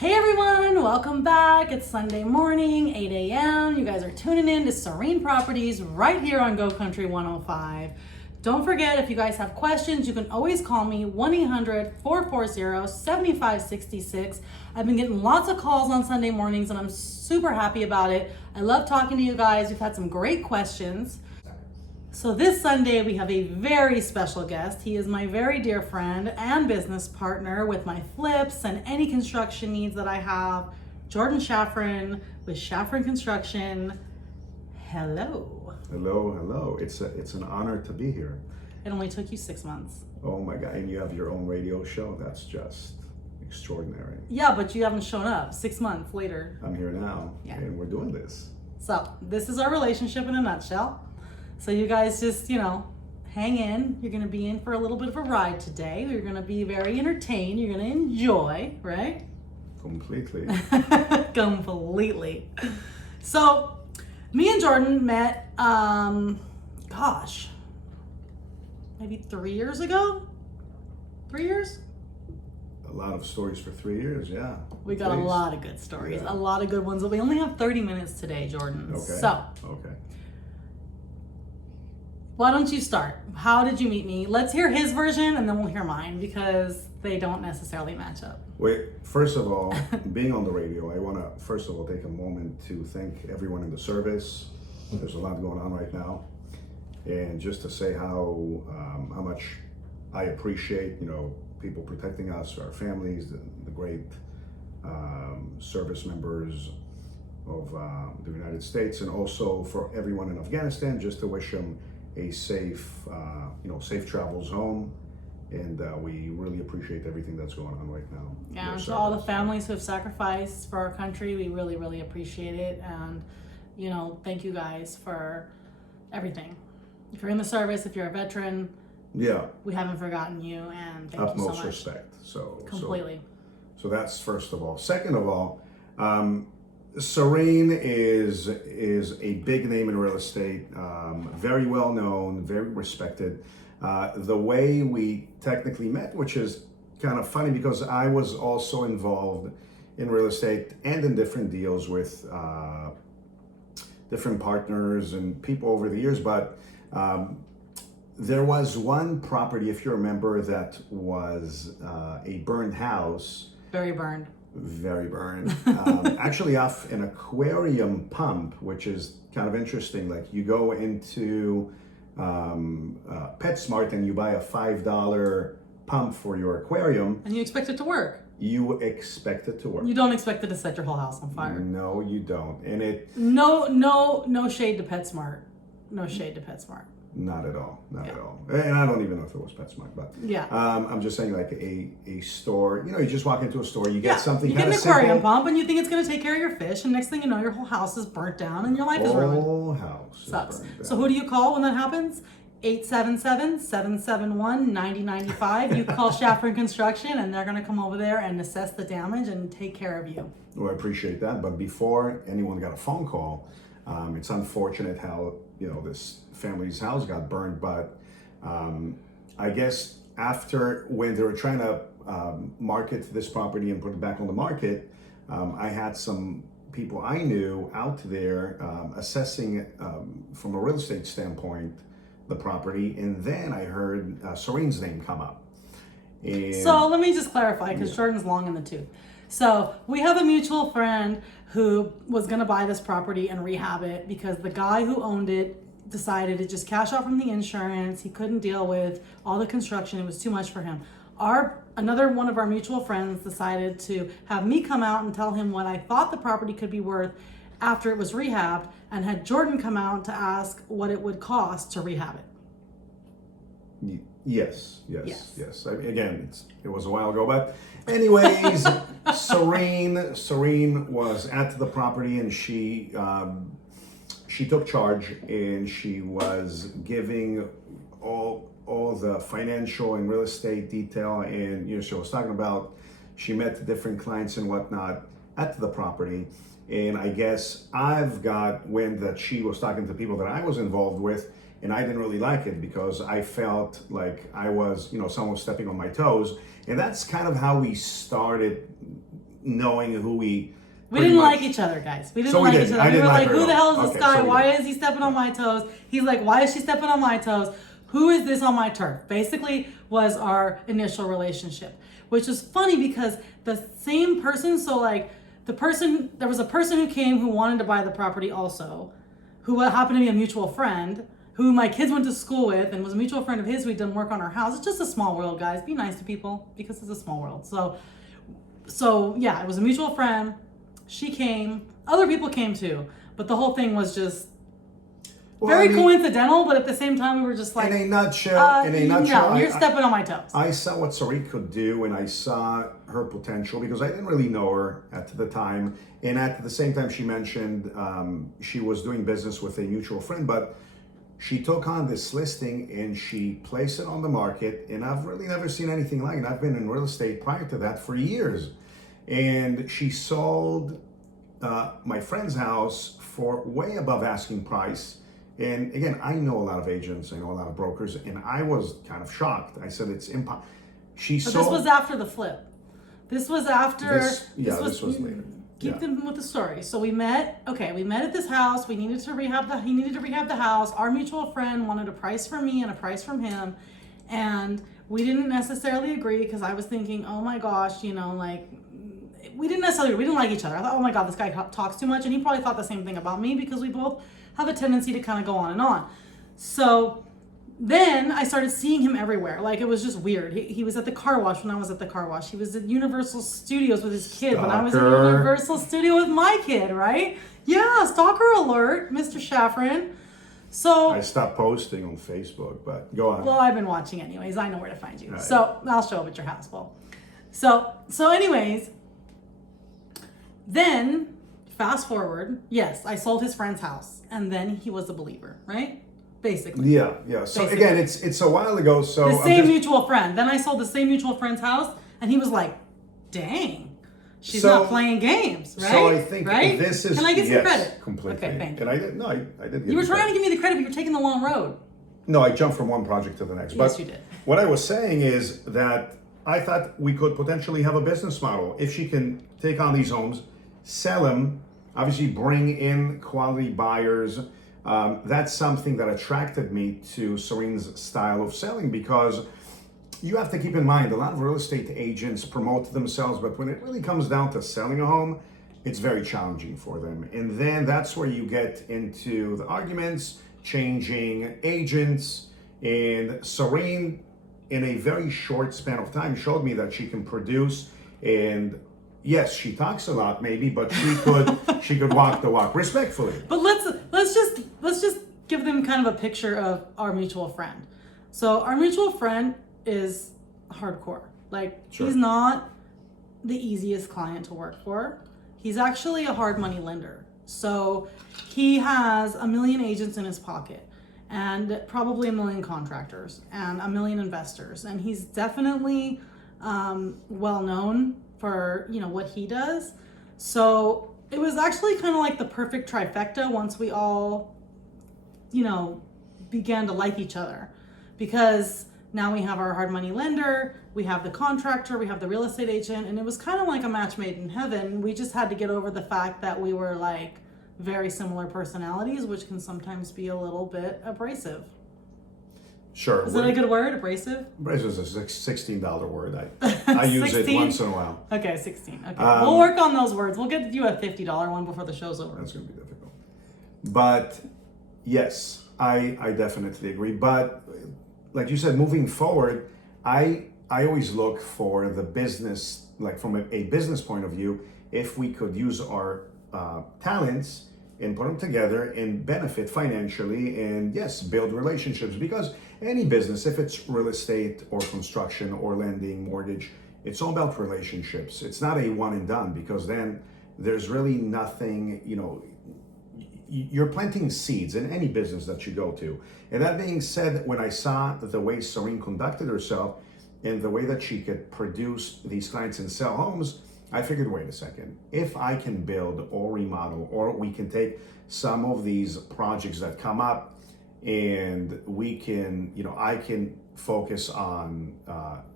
Hey everyone, welcome back. It's Sunday morning, 8 a.m. You guys are tuning in to Cyrene Properties right here on Go Country 105. Don't forget, if you guys have questions, you can always call me 1-800-440-7566. I've been getting lots of calls on Sunday mornings and I'm super happy about it. I love talking to you guys. We've had some great questions. So this Sunday we have a very special guest. He is my very dear friend and business partner with my flips and any construction needs that I have. Jordan Shafran with Shafran Construction. Hello. Hello. It's an honor to be here. It only took you 6 months. Oh my God, and you have your own radio show? That's just extraordinary. Yeah, but you haven't shown up 6 months later. I'm here now, and we're doing this. So this is our relationship in a nutshell. So you guys just, hang in. You're going to be in for a little bit of a ride today. You're going to be very entertained. You're going to enjoy, right? Completely. Completely. So me and Jordan met, maybe 3 years ago? 3 years? A lot of stories for 3 years, yeah. We got a lot of good stories, a lot of good ones, but we only have 30 minutes today, Jordan. Okay. Okay. Why don't you start? How did you meet me? Let's hear his version and then we'll hear mine because they don't necessarily match up. Wait, first of all, being on the radio, I want to first of all take a moment to thank everyone in the service. There's a lot going on right now. And just to say how much I appreciate, people protecting us, our families, the great service members of the United States, and also for everyone in Afghanistan, just to wish them a safe travels home, and we really appreciate everything that's going on right now. Yeah, and to all the families who have sacrificed for our country, we really, really appreciate it, and thank you guys for everything. If you're in the service, if you're a veteran, we haven't forgotten you, and thank you so much. Utmost respect. Completely. So that's first of all. Second of all, Cyrene is a big name in real estate, very well known, very respected. The way we technically met, which is kind of funny because I was also involved in real estate and in different deals with different partners and people over the years, but there was one property, if you remember, that was a burned house. Very burned. Very burned. Actually off an aquarium pump, which is kind of interesting. Like you go into PetSmart and you buy a $5 pump for your aquarium. And you expect it to work. You expect it to work. You don't expect it to set your whole house on fire. No, you don't. And it... No shade to PetSmart. No shade to PetSmart. Not at all. Not at all. And I don't even know if it was PetSmart, but I'm just saying, like a store. You just walk into a store, you get something. You get an aquarium pump, and you think it's going to take care of your fish, and next thing you know, your whole house is burnt down, and your life is ruined. Whole house sucks. Is burnt down. So who do you call when that happens? 877-771-9095. You call Shafran Construction, and they're going to come over there and assess the damage and take care of you. Well, I appreciate that, but before anyone got a phone call, it's unfortunate how this family's house got burned, but I guess when they were trying to market this property and put it back on the market, I had some people I knew out there assessing from a real estate standpoint the property, and then I heard Cyrene's name come up. So let me just clarify, because Jordan's long in the tooth. So we have a mutual friend who was going to buy this property and rehab it because the guy who owned it decided to just cash out from the insurance. He couldn't deal with all the construction. It was too much for him. Another one of our mutual friends decided to have me come out and tell him what I thought the property could be worth after it was rehabbed, and had Jordan come out to ask what it would cost to rehab it. Yes. Again, it was a while ago, but anyways, Cyrene was at the property, and she took charge, and she was giving all the financial and real estate detail, and she was talking about she met different clients and whatnot at the property. And I guess I've got wind that she was talking to people that I was involved with, and I didn't really like it because I felt like I was, someone was stepping on my toes. And that's kind of how we started knowing who we didn't like each other, guys. We didn't So we like didn't. each I other. We didn't were like like, her who at the all. hell is this Okay, guy? so we Why didn't. is he stepping on my toes? He's like, why is she stepping on my toes? Who is this on my turf? Basically was our initial relationship, which is funny because the same person, so like there was a person who came who wanted to buy the property also, who happened to be a mutual friend, who my kids went to school with and was a mutual friend of his who done work on our house. It's just a small world, guys. Be nice to people because it's a small world. So yeah, it was a mutual friend. She came. Other people came too. But the whole thing was just very coincidental, but at the same time we were just like, in a nutshell, no, you're stepping on my toes. I saw what Cyrene could do, and I saw her potential because I didn't really know her at the time. And at the same time, she mentioned she was doing business with a mutual friend, but she took on this listing and she placed it on the market. And I've really never seen anything like it. I've been in real estate prior to that for years. And she sold my friend's house for way above asking price. And again, I know a lot of agents, I know a lot of brokers, and I was kind of shocked. I said, it's impossible. This was after the flip. This was after. This was later. Keep them with the story. So we met at this house. He needed to rehab the house. Our mutual friend wanted a price from me and a price from him. And we didn't necessarily agree because I was thinking, oh my gosh, like, we didn't like each other. I thought, oh my God, this guy talks too much. And he probably thought the same thing about me because we both have a tendency to kind of go on and on. So then I started seeing him everywhere. Like, it was just weird. He was at the car wash when I was at the car wash. He was at Universal Studios with his kid when I was at Universal Studio with my kid, right? Yeah, stalker alert, Mr. Shafran. So I stopped posting on Facebook, but go on. Well, I've been watching anyways. I know where to find you. Right. So I'll show up at your house. Well, so anyways, then fast forward. Yes, I sold his friend's house, and then he was a believer, right? Basically. Yeah. So Basically. again, it's a while ago. So the same mutual friend. Then I sold the same mutual friend's house, and he was like, "Dang, she's not playing games, right?" So I think right? this is. Can I get some credit? Completely. Okay, thank you. And I did. No, I did. You were trying to give me the credit, but you're taking the long road. No, I jumped from one project to the next. Yes, But you did. What I was saying is that I thought we could potentially have a business model if she can take on these homes, sell them, obviously bring in quality buyers. That's something that attracted me to Cyrene's style of selling, because you have to keep in mind a lot of real estate agents promote themselves, but when it really comes down to selling a home, it's very challenging for them. And then that's where you get into the arguments, changing agents. And Cyrene, in a very short span of time, showed me that she can produce. And yes, she talks a lot, maybe, but she could walk the walk respectfully. But let's just give them kind of a picture of our mutual friend. So our mutual friend is hardcore. Like, Sure. He's not the easiest client to work for. He's actually a hard money lender. So he has 1 million agents in his pocket, and probably 1 million contractors and 1 million investors. And he's definitely well known for what he does. So it was actually kind of like the perfect trifecta once we all began to like each other, because now we have our hard money lender, we have the contractor, we have the real estate agent, and it was kind of like a match made in heaven. We just had to get over the fact that we were like very similar personalities, which can sometimes be a little bit abrasive. Sure. Is that a good word, abrasive? Abrasive is a $16 word. I use it once in a while. Okay, 16. Okay, we'll work on those words. We'll get you a $50 one before the show's over. That's going to be difficult. But yes, I definitely agree. But like you said, moving forward, I always look for the business, like from a business point of view, if we could use our talents and put them together and benefit financially, and yes, build relationships. Because any business, if it's real estate or construction or lending, mortgage, it's all about relationships. It's not a one and done, because then there's really nothing, you're planting seeds in any business that you go to. And that being said, when I saw the way Cyrene conducted herself and the way that she could produce these clients and sell homes, I figured, wait a second, if I can build or remodel, or we can take some of these projects that come up and we can, I can focus on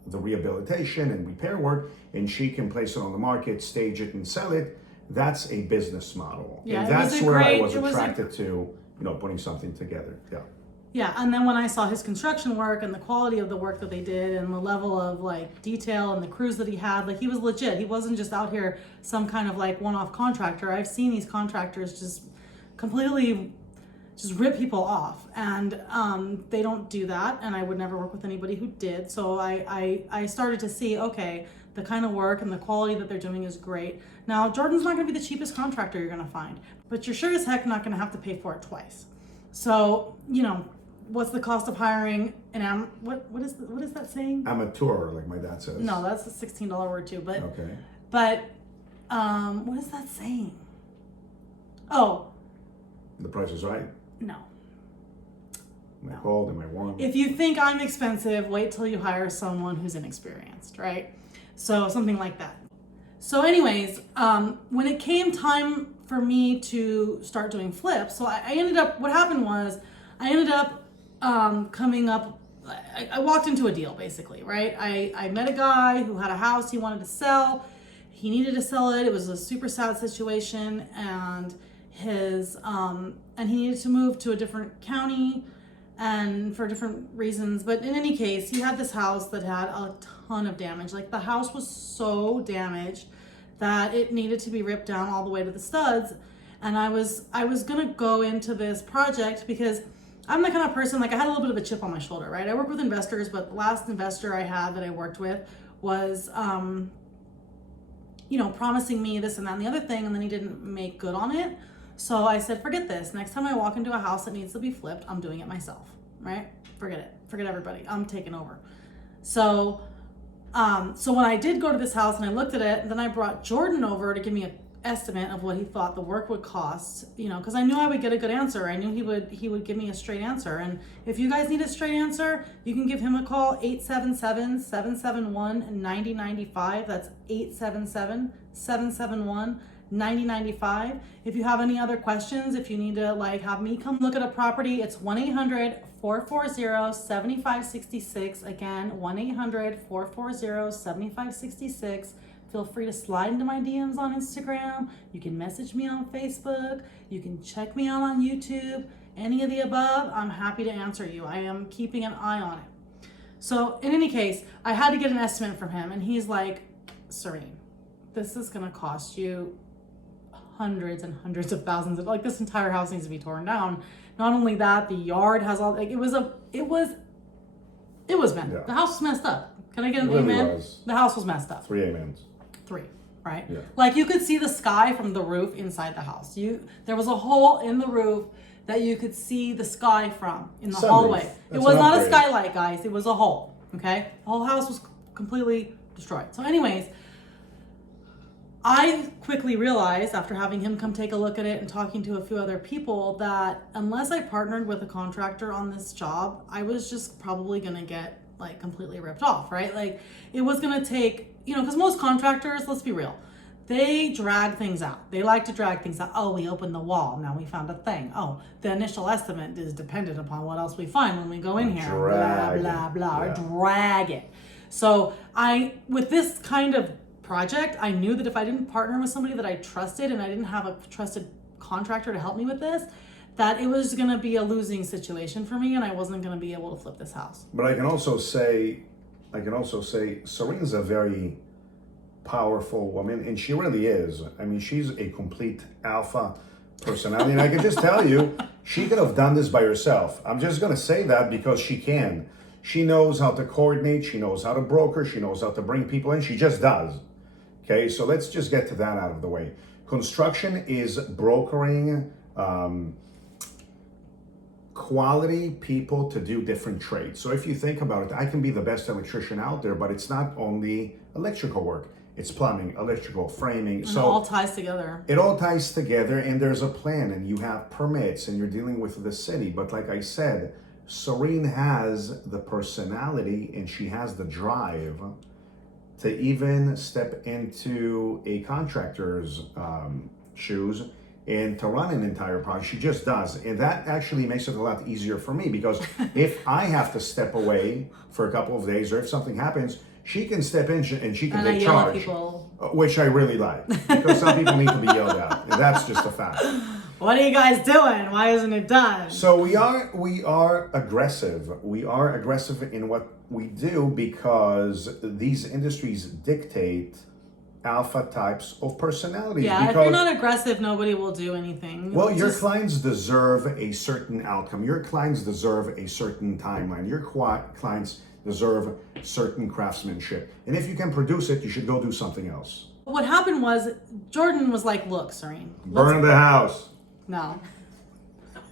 the rehabilitation and repair work, and she can place it on the market, stage it, and sell it. That's a business model. Yeah, And it was that's a where I great- was it was a- attracted to, putting something together. Yeah. Yeah, and then when I saw his construction work and the quality of the work that they did and the level of like detail and the crews that he had, like he was legit. He wasn't just out here some kind of like one-off contractor. I've seen these contractors just completely just rip people off, and they don't do that, and I would never work with anybody who did. So I started to see, okay, the kind of work and the quality that they're doing is great. Now, Jordan's not going to be the cheapest contractor you're going to find, but you're sure as heck not going to have to pay for it twice. So, what's the cost of hiring an what is that saying? Amateur, like my dad says. No, that's a $16 word too. But Okay. But what is that saying? Oh, The Price is Right. no. Am I cold? Am I warm? If you think I'm expensive, wait till you hire someone who's inexperienced, right? So something like that. So anyways, when it came time for me to start doing flips, so I ended up, what happened was I ended up coming up, I walked into a deal basically, right? I met a guy who had a house he wanted to sell. He needed to sell it. It was a super sad situation, and and he needed to move to a different county and for different reasons. But in any case, he had this house that had a ton of damage. Like the house was so damaged that it needed to be ripped down all the way to the studs. And I was gonna go into this project because I'm the kind of person, like I had a little bit of a chip on my shoulder, right? I work with investors, but the last investor I had that I worked with was, promising me this and that and the other thing, and then he didn't make good on it. So I said, forget this. Next time I walk into a house that needs to be flipped, I'm doing it myself, right? Forget it. Forget everybody. I'm taking over. So when I did go to this house and I looked at it, then I brought Jordan over to give me an estimate of what he thought the work would cost, because I knew I would get a good answer. I knew he would give me a straight answer. And if you guys need a straight answer, you can give him a call, 877-771-9095. That's 877-771-9095. If you have any other questions, if you need to have me come look at a property, it's 1-800-440-7566. Again, 1-800-440-7566. Feel free to slide into my DMs on Instagram. You can message me on Facebook. You can check me out on YouTube. Any of the above, I'm happy to answer you. I am keeping an eye on it. So in any case, I had to get an estimate from him, and he's like, Cyrene, this is gonna cost you hundreds and hundreds of thousands of, this entire house needs to be torn down. Not only that, the yard has all, it was messed. Yeah. The house was messed up. Can I get an It really amen? was. The house was messed up. 3 amens. 3, right? Yeah. You could see the sky from the roof inside the house. There was a hole in the roof that you could see the sky from in the Sunroof. hallway. That's It was an not a upgrade. skylight, guys. It was a hole. Okay, the whole house was completely destroyed. So, anyways, I quickly realized after having him come take a look at it and talking to a few other people that unless I partnered with a contractor on this job, I was just probably gonna get completely ripped off, right? It was gonna take, because most contractors, let's be real, they drag things out. They like to drag things out. Oh, we opened the wall. Now we found a thing. Oh, the initial estimate is dependent upon what else we find when we go in here. Drag blah, blah, it. blah. Yeah. Or drag it. So with this kind of project, I knew that if I didn't partner with somebody that I trusted and I didn't have a trusted contractor to help me with this, that it was going to be a losing situation for me and I wasn't going to be able to flip this house. But I can also say, Cyrene's a very powerful woman, and she really is. I mean, she's a complete alpha personality, and I can just tell you, she could have done this by herself. I'm just going to say that because she can. She knows how to coordinate, she knows how to broker, she knows how to bring people in, she just does. Okay, so let's just get to that out of the way. Construction is brokering quality people to do different trades. So if you think about it, I can be the best electrician out there, but it's not only electrical work. It's plumbing, electrical, framing. And so it all ties together. It all ties together, and there's a plan, and you have permits, and you're dealing with the city. But like I said, Cyrene has the personality, and she has the drive to even step into a contractor's shoes and to run an entire project. She just does. And that actually makes it a lot easier for me, because if I have to step away for a couple of days, or if something happens, she can step in and she can And I take yell at charge, people. which I really like, because some people need to be yelled at. And that's just a fact. What are you guys doing? Why isn't it done? So we are aggressive. We are aggressive in what we do, because these industries dictate alpha types of personality. Yeah, if because, you're not aggressive, nobody will do anything. well, your clients deserve a certain outcome. Your clients deserve a certain timeline. Your clients deserve certain craftsmanship. And if you can produce it, you should go do something else. What happened was, Jordan was like, look, Cyrene. Burn the house. No.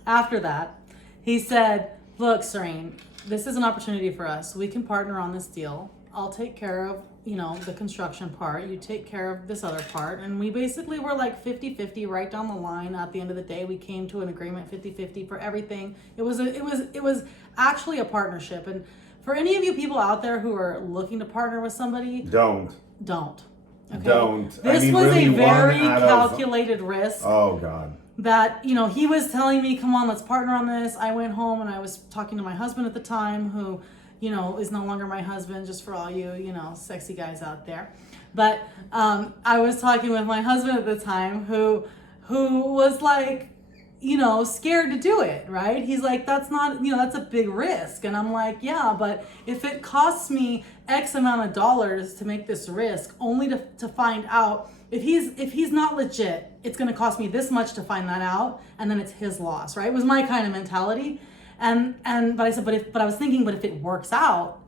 After that, he said, look, Cyrene, this is an opportunity for us. We can partner on this deal. I'll take care of, the construction part. You take care of this other part. And we basically were like 50-50 right down the line. At the end of the day, we came to an agreement 50-50 for everything. It was actually a partnership. And for any of you people out there who are looking to partner with somebody, don't. Okay? Don't. This was really a very one out of- calculated risk. Oh, God. That, he was telling me, come on, let's partner on this. I went home and I was talking to my husband at the time, who, is no longer my husband, just for all you, sexy guys out there. But I was talking with my husband at the time, who was like, scared to do it, right? He's like, that's not, that's a big risk. And I'm like, yeah, but if it costs me X amount of dollars to make this risk, only to find out if he's not legit, it's going to cost me this much to find that out, and then it's his loss, right? It was my kind of mentality. But I said, but I was thinking, but if it works out,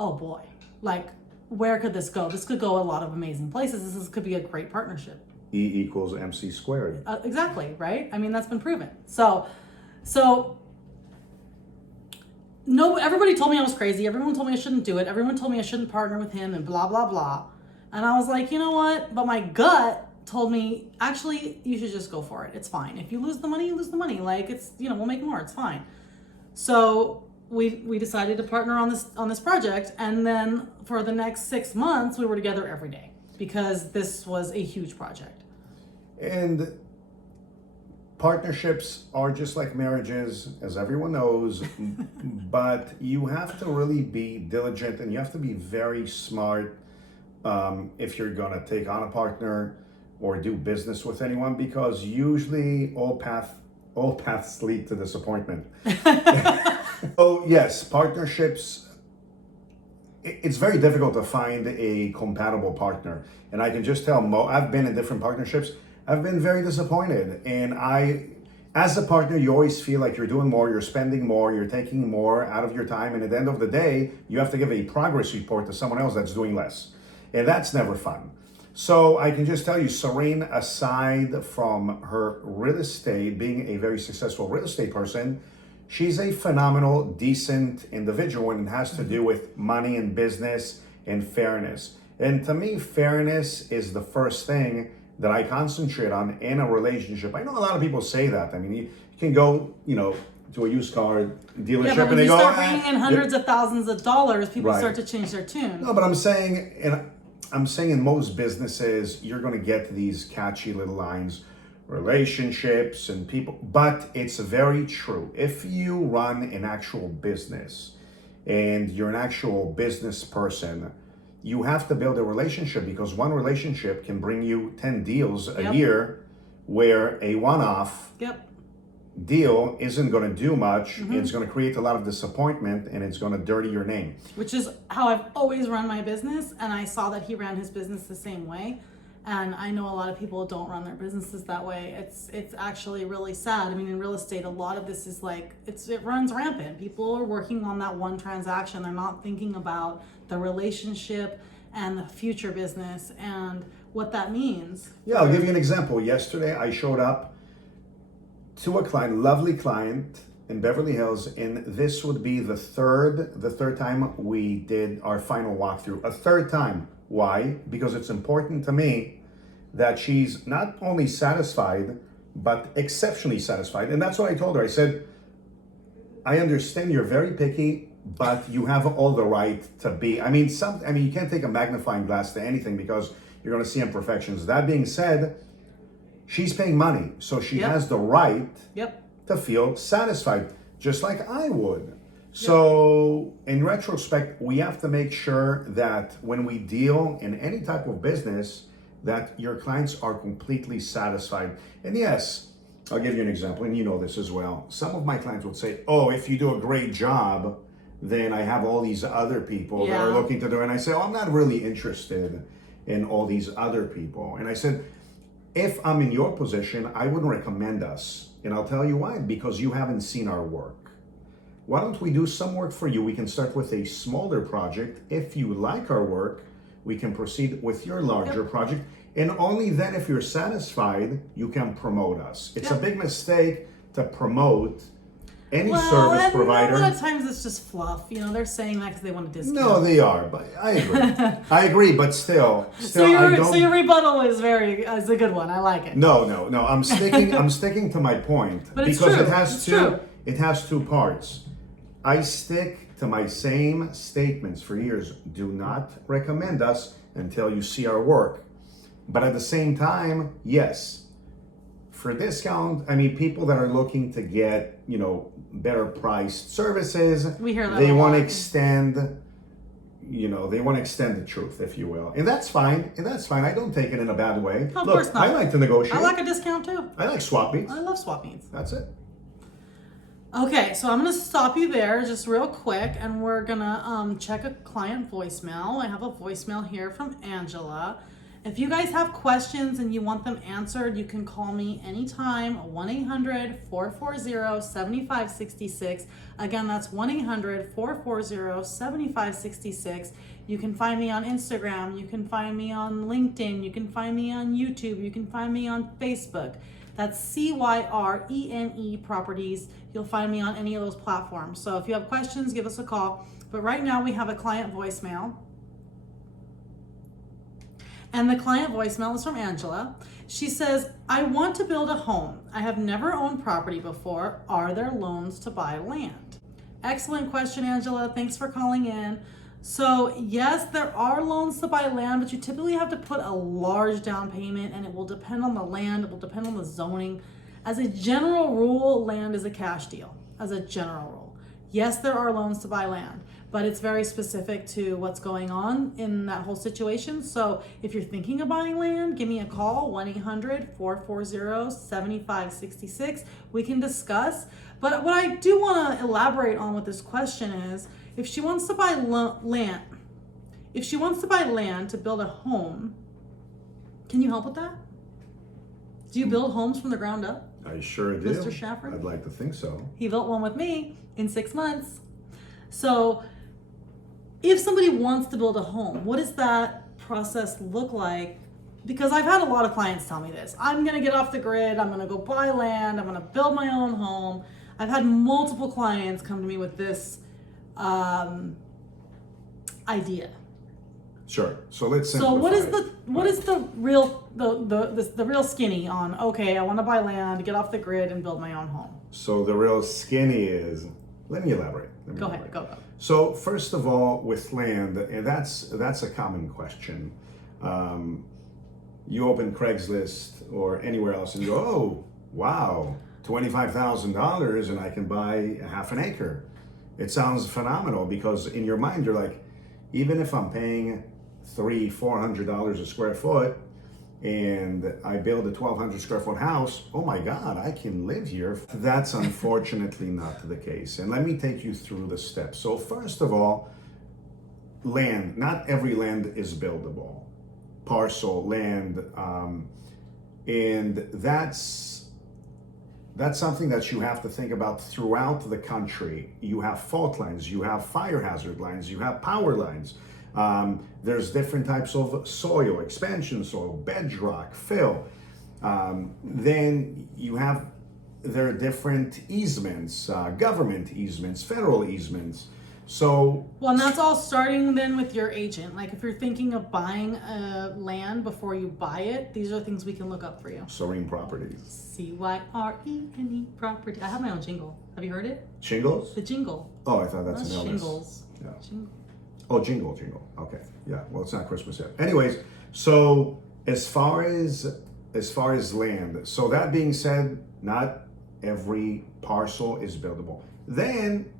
oh boy, like, where could this go? This could go a lot of amazing places. This could be a great partnership. E equals MC squared. Exactly, right? I mean, that's been proven. So no, everybody told me I was crazy. Everyone told me I shouldn't do it. Everyone told me I shouldn't partner with him and blah, blah, blah. And I was like, you know what? But my gut told me, actually, you should just go for it. It's fine. If you lose the money, you lose the money. Like, it's, we'll make more. It's fine. So we decided to partner on this project. And then for the next 6 months, we were together every day, because this was a huge project. And partnerships are just like marriages, as everyone knows, but you have to really be diligent, and you have to be very smart if you're going to take on a partner or do business with anyone, because usually all paths lead to disappointment. Oh yes, partnerships, it's very difficult to find a compatible partner. And I can just tell, I've been in different partnerships. I've been very disappointed. And as a partner, you always feel like you're doing more, you're spending more, you're taking more out of your time. And at the end of the day, you have to give a progress report to someone else that's doing less. And that's never fun. So I can just tell you, Cyrene, aside from her real estate, being a very successful real estate person, she's a phenomenal, decent individual, and it has to do with money and business and fairness. And to me, fairness is the first thing that I concentrate on in a relationship. I know a lot of people say that. I mean, you can go, to a used car dealership, Yeah, but when and they you go, start bringing in hundreds of thousands of dollars, people Right. start to change their tune. No, but I'm saying in most businesses, you're going to get these catchy little lines, relationships and people, but it's very true. If you run an actual business and you're an actual business person, you have to build a relationship, because one relationship can bring you 10 deals a year, where a one-off deal isn't going to do much. It's going to create a lot of disappointment, and it's going to dirty your name. Which is how I've always run my business, and I saw that he ran his business the same way. And I know a lot of people don't run their businesses that way. It's actually really sad. I mean, in real estate, a lot of this is like, it runs rampant. People are working on that one transaction. They're not thinking about the relationship and the future business and what that means. Yeah, I'll give you an example. Yesterday, I showed up to a client, lovely client in Beverly Hills, and this would be the third time we did our final walkthrough. A third time. Why? Because it's important to me that she's not only satisfied, but exceptionally satisfied. And that's what I told her. I said, I understand you're very picky, but you have all the right to be. I mean, you can't take a magnifying glass to anything, because you're going to see imperfections. That being said, She's paying money, so she Yep. has the right Yep. to feel satisfied, just like I would. So, in retrospect, we have to make sure that when we deal in any type of business, that your clients are completely satisfied. And yes, I'll give you an example, and you know this as well. Some of my clients would say, "Oh, if you do a great job, then I have all these other people that are Yeah. looking to do." And I say, "Oh, I'm not really interested in all these other people." And I said, if I'm in your position, I wouldn't recommend us. And I'll tell you why, because you haven't seen our work. Why don't we do some work for you? We can start with a smaller project. If you like our work, we can proceed with your larger project. And only then, if you're satisfied, you can promote us. It's a big mistake to promote any service provider. A lot of times it's just fluff. You know, they're saying that because they want a discount. No, they are, but I agree. I agree, but still, So your rebuttal is a good one. I like it. No. I'm sticking to my point, But it's because true. it has two parts. I stick to my same statements for years. Do not recommend us until you see our work. But at the same time, yes, for discount, I mean, people that are looking to get, better priced services, We hear that they a want to lot. extend, they want to extend the truth, if you will. And that's fine. I don't take it in a bad way. Of Look, course not. I like to negotiate. I like a discount too. I like swap meets. I love swap meets. That's it. Okay, so I'm gonna stop you there just real quick, and we're gonna check a client voicemail. I have a voicemail here from Angela. If you guys have questions and you want them answered, you can call me anytime, 1-800-440-7566. Again, that's 1-800-440-7566. You can find me on Instagram, you can find me on LinkedIn, you can find me on YouTube, you can find me on Facebook. That's Cyrene Properties. You'll find me on any of those platforms. So if you have questions, give us a call. But right now we have a client voicemail. And the client voicemail is from Angela. She says, I want to build a home. I have never owned property before. Are there loans to buy land? Excellent question, Angela. Thanks for calling in. So yes, there are loans to buy land, but you typically have to put a large down payment, and it will depend on the land. It will depend on the zoning. As a general rule, land is a cash deal, as a general rule. Yes, there are loans to buy land, but it's very specific to what's going on in that whole situation. So if you're thinking of buying land, give me a call, 1-800-440-7566. We can discuss. But what I do want to elaborate on with this question is, if she wants to buy land to build a home, can you help with that? Do you build homes from the ground up? I sure do. Mr. Shafran? I'd like to think so. He built one with me in 6 months. So if somebody wants to build a home, what does that process look like? Because I've had a lot of clients tell me this. I'm going to get off the grid. I'm going to go buy land. I'm going to build my own home. I've had multiple clients come to me with this idea. Sure. So let's So simplify. what is the real skinny on? Okay, I want to buy land, get off the grid, and build my own home. So the real skinny is. Let me elaborate. Go ahead. Go. So first of all, with land, and that's a common question. You open Craigslist or anywhere else and you go, oh wow, $25,000 and I can buy half an acre. It sounds phenomenal, because in your mind you're like, even if I'm paying $300-400 a square foot and I build a 1,200 square foot house, oh my God, I can live here. That's unfortunately not the case. And let me take you through the steps. So first of all, land, not every land is buildable. Parcel, land, and that's something that you have to think about throughout the country. You have fault lines, you have fire hazard lines, you have power lines. There's different types of soil, expansion soil, bedrock, fill. Then there are different easements, government easements, federal easements. So, Well, and that's all starting then with your agent. Like if you're thinking of buying land before you buy it, these are things we can look up for you. Cyrene Properties. Cyrene Property. I have my own jingle. Have you heard it? Shingles? The jingle. Oh, I thought that's Not an Elvis. shingles. Yeah. Jingle. Oh, jingle. Okay. Yeah. Well, it's not Christmas yet. Anyways, so as far as as far as land. So that being said, not every parcel is buildable. Then,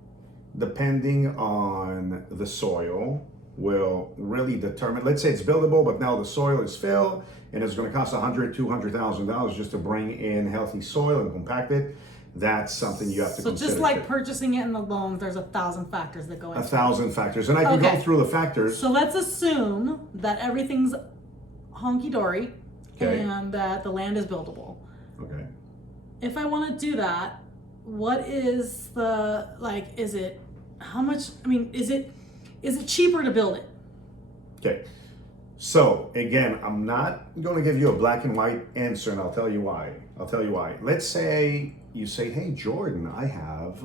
depending on the soil, will really determine. Let's say it's buildable, but now the soil is filled, and it's going to cost $100,000-$200,000 just to bring in healthy soil and compact it. That's something you have to consider. So just like purchasing it in the loan, there's 1,000 factors that go into it. 1,000 factors, and I can go through the factors. So let's assume that everything's honky-dory Okay. and that the land is buildable. Okay. If I want to do that, what is the, like, is it, how much, I mean, is it cheaper to build it? Okay. So again, I'm not going to give you a black and white answer, and I'll tell you why. Let's say you say, hey, Jordan, I have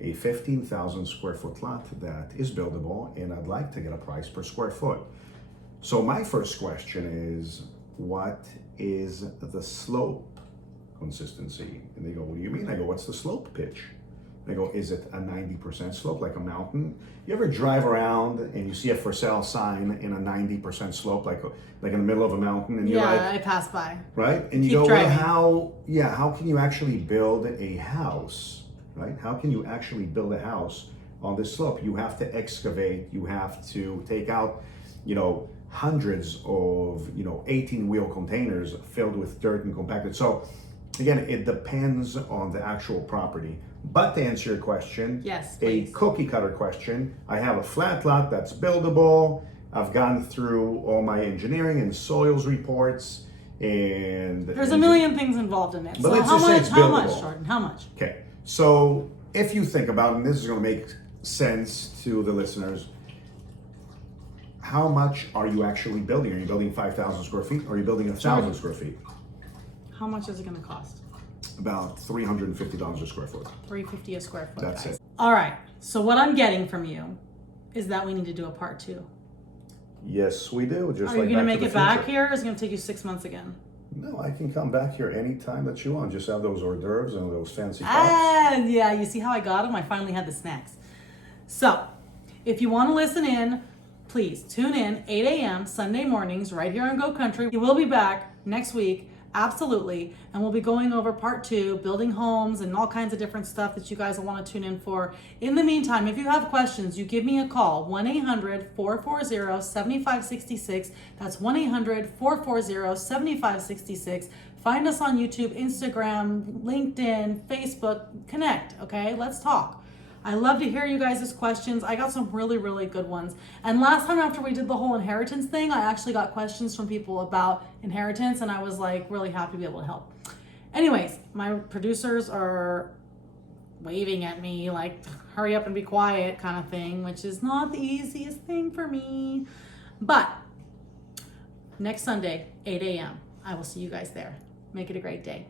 a 15,000 square foot lot that is buildable, and I'd like to get a price per square foot. So my first question is, what is the slope consistency? And they go, what do you mean? I go, what's the slope pitch? They go, is it a 90% slope like a mountain? You ever drive around and you see a for sale sign in a 90% slope, like in the middle of a mountain, and you're like, I pass by. right? And you Keep go, driving. well, how can you actually build a house, right? How can you actually build a house on this slope? You have to excavate, you have to take out, hundreds of, 18-wheel containers filled with dirt and compacted. So again, it depends on the actual property. But to answer your question, Yes, a please. cookie cutter question, I have a flat lot that's buildable. I've gone through all my engineering and soils reports, and There's a million things involved in it. But So let's how just say much, it's how much, buildable. Jordan? How much? Okay, so if you think about it, and this is going to make sense to the listeners, how much are you actually building? Are you building 5,000 square feet? Or are you building 1,000 square feet? How much is it going to cost? About $350 a square foot. $350 a square foot. That's guys. it. All right. So what I'm getting from you is that we need to do a part 2. Yes, we do. Just Are you like going to Back make the it back Future. here, or is it going to take you 6 months again? No, I can come back here anytime that you want. Just have those hors d'oeuvres and those fancy cups. And yeah, you see how I got them? I finally had the snacks. So if you want to listen in, please tune in 8 a.m. Sunday mornings right here on Go Country. We will be back next week, absolutely, and we'll be going over part 2, building homes and all kinds of different stuff that you guys will want to tune in for. In the meantime, if you have questions, you give me a call, 1-800-440-7566. That's 1-800-440-7566. Find us on YouTube, Instagram, LinkedIn, Facebook. Connect, okay? Let's talk. I love to hear you guys' questions. I got some really, really good ones. And last time after we did the whole inheritance thing, I actually got questions from people about inheritance, and I was like really happy to be able to help. Anyways, my producers are waving at me like, hurry up and be quiet kind of thing, which is not the easiest thing for me. But next Sunday, 8 a.m., I will see you guys there. Make it a great day.